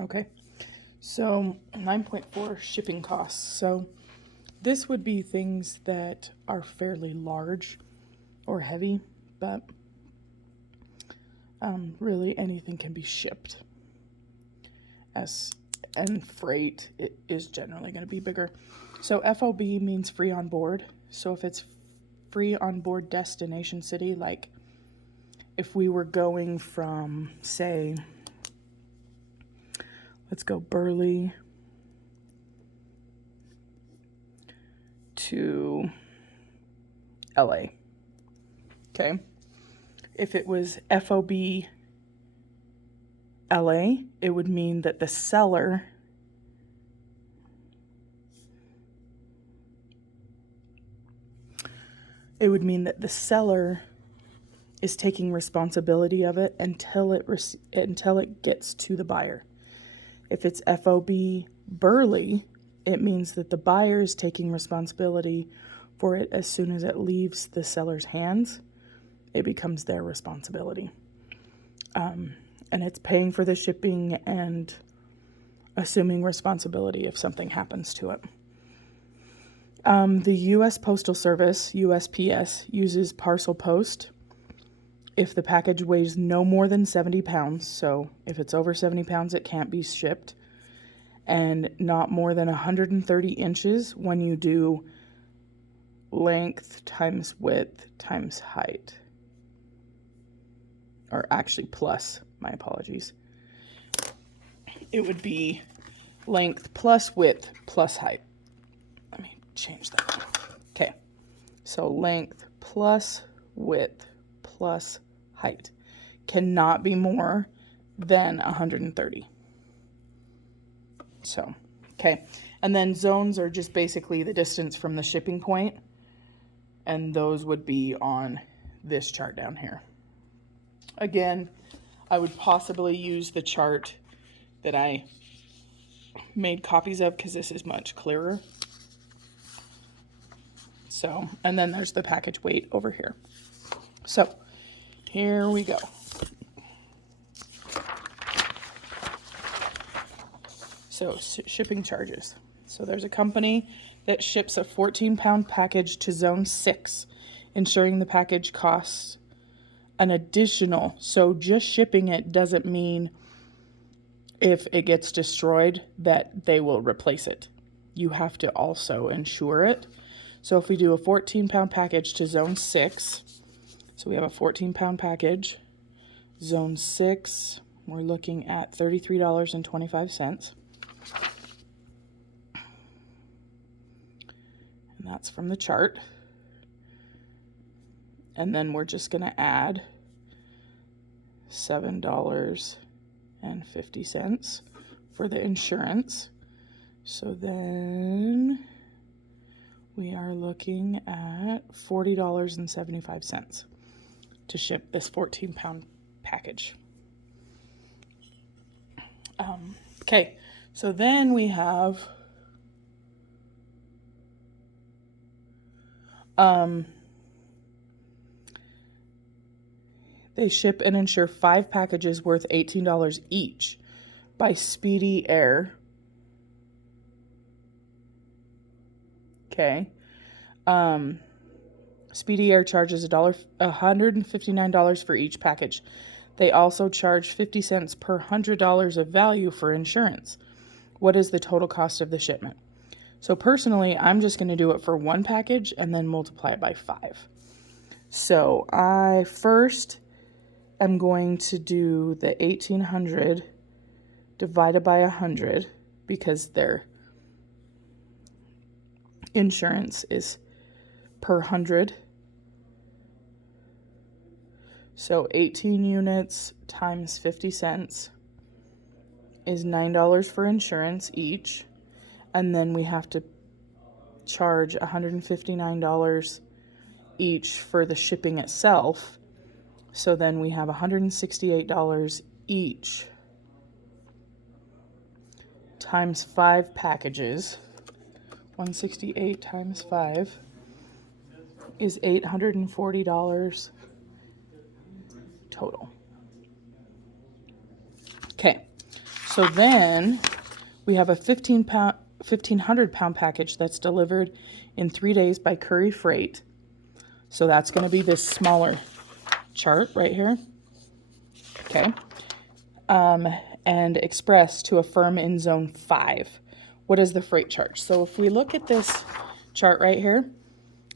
Okay, so 9.4 shipping costs. So this would be things that are fairly large or heavy, but really anything can be shipped. And freight is generally going to be bigger. So FOB means free on board. So if it's free on board destination city, like if we were going from, say, let's go Burley to LA. Okay. If it was FOB LA, it would mean that the seller is taking responsibility of it until it gets to the buyer. If it's FOB Burley, it means that the buyer is taking responsibility for it as soon as it leaves the seller's hands. It becomes their responsibility. And it's paying for the shipping and assuming responsibility if something happens to it. The U.S. Postal Service, USPS, uses parcel post if the package weighs no more than 70 pounds. So if it's over 70 pounds, it can't be shipped. And not more than 130 inches when you do length times width times height. Or actually plus, my apologies. It would be length plus width plus height. Let me change that. Okay, so length plus width plus height cannot be more than 130. So, okay. And then zones are just basically the distance from the shipping point. And those would be on this chart down here. Again, I would possibly use the chart that I made copies of because this is much clearer. So, and then there's the package weight over here. So, here we go. So, shipping charges. So, there's a company that ships a 14-pound package to Zone 6, ensuring the package costs an additional. So, just shipping it doesn't mean if it gets destroyed that they will replace it. You have to also insure it. So, if we do a 14-pound package to Zone 6, so we have a 14-pound package, Zone 6, we're looking at $33.25. And that's from the chart. And then we're just going to add $7.50 for the insurance. So then we are looking at $40.75 to ship this 14-pound package. Okay, so then we have they ship and insure 5 packages worth $18 each by Speedy Air. Okay. Speedy Air charges $159 for each package. They also charge 50 cents per $100 of value for insurance. What is the total cost of the shipment? So personally, I'm just going to do it for one package and then multiply it by 5. So I first am going to do the 1,800 divided by 100 because their insurance is per 100. So 18 units times 50 cents is $9 for insurance each. And then we have to charge $159 each for the shipping itself. So then we have $168 each times 5 packages. 168 times 5 is $840 total. Okay, So then we have a 1,500 pound package that's delivered in 3 days by Curry Freight. So that's going to be this smaller chart right here. Okay. And express to a firm in zone 5. What is the freight charge? So if we look at this chart right here,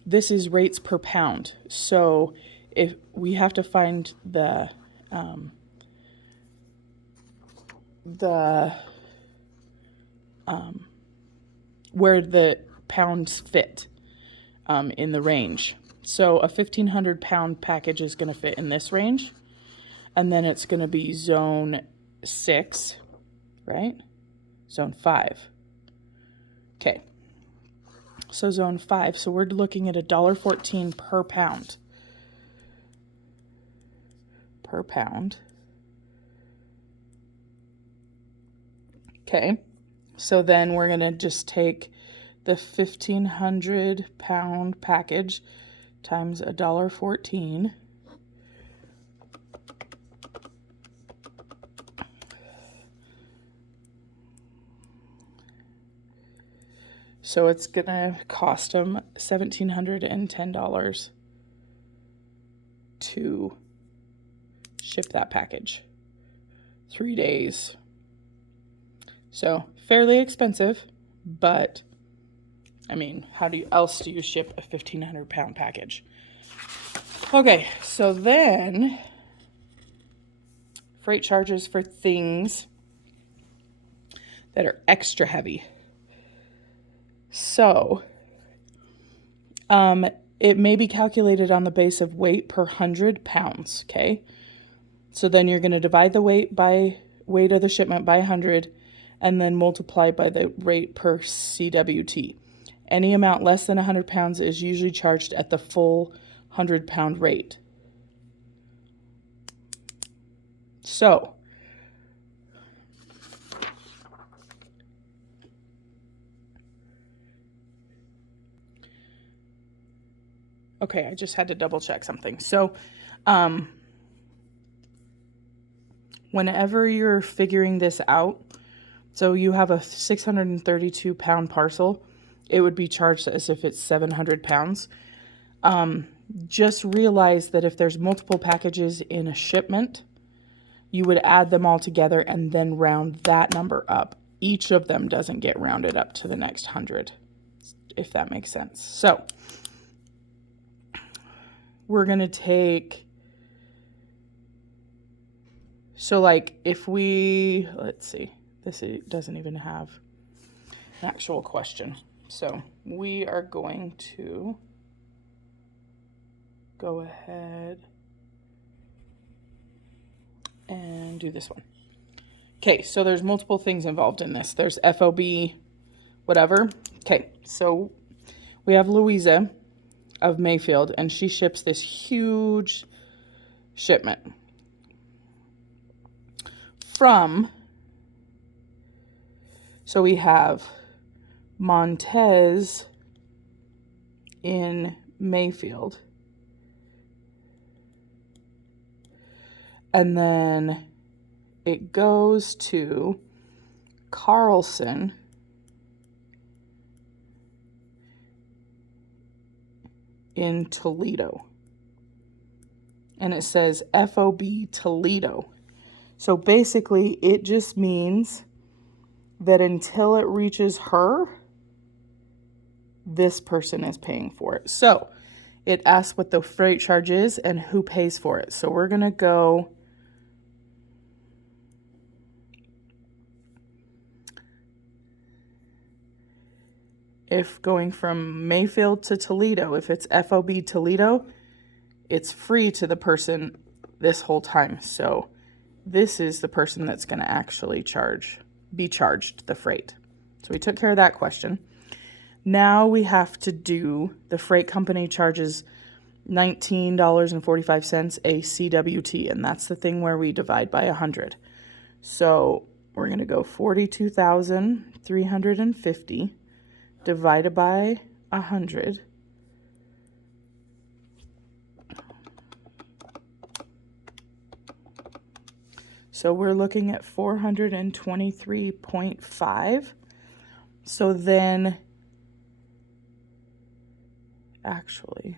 this is rates per pound. So if we have to find where the pounds fit in the range. So a 1,500 pound package is going to fit in this range, and then it's going to be zone 6, right? Zone 5. Okay. So zone 5. So we're looking at $1.14 per pound. Per pound. Okay. So then we're going to just take the 1,500 pound package times $1.14. So it's going to cost them $1,710 to ship that package. 3 days. So fairly expensive, but I mean, how else do you ship a 1,500 pound package? Okay, so then freight charges for things that are extra heavy. So, it may be calculated on the base of weight per 100 pounds, okay? So then you're going to divide the weight of the shipment by 100 and then multiply by the rate per CWT. Any amount less than 100 pounds is usually charged at the full 100 pound rate. So, okay, I just had to double check something. So, whenever you're figuring this out, so you have a 632 pound parcel, it would be charged as if it's 700 pounds. Just realize that if there's multiple packages in a shipment, you would add them all together and then round that number up. Each of them doesn't get rounded up to the next 100, if that makes sense. So we're going to take, so like if we, let's see, this doesn't even have an actual question. So we are going to go ahead and do this one. Okay, so there's multiple things involved in this. There's FOB, whatever. Okay, so we have Louisa of Mayfield, and she ships this huge shipment from, so we have Montez in Mayfield, and then it goes to Carlson in Toledo, and it says FOB Toledo. So basically it just means that until it reaches her, this person is paying for it. So it asks what the freight charge is and who pays for it. So we're going to go if going from Mayfield to Toledo, if it's FOB Toledo, it's free to the person this whole time. So this is the person that's going to actually be charged the freight. So we took care of that question. Now we have to do, the freight company charges $19.45 a CWT, and that's the thing where we divide by 100. So we're going to go 42,350 divided by 100. So we're looking at 423.5. So then, actually,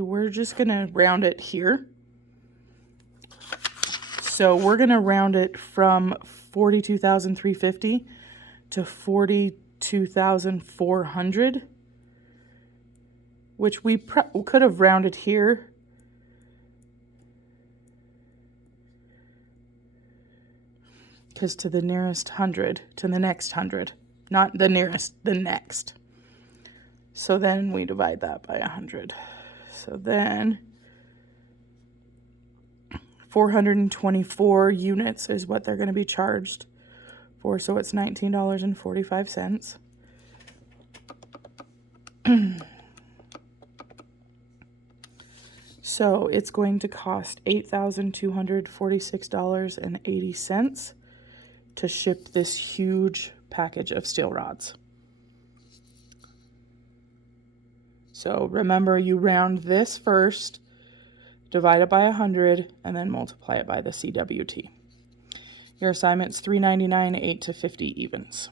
we're just going to round it here. So we're going to round it from 42,350 to 42,400, which we could have rounded here. Because to the nearest 100, to the next 100, not the nearest, the next. So then we divide that by 100. So then 424 units is what they're going to be charged for. So it's $19.45. So it's going to cost $8,246.80 to ship this huge package of steel rods. So remember, you round this first, divide it by 100, and then multiply it by the CWT. Your assignment's $3.99, 8 to 50 evens.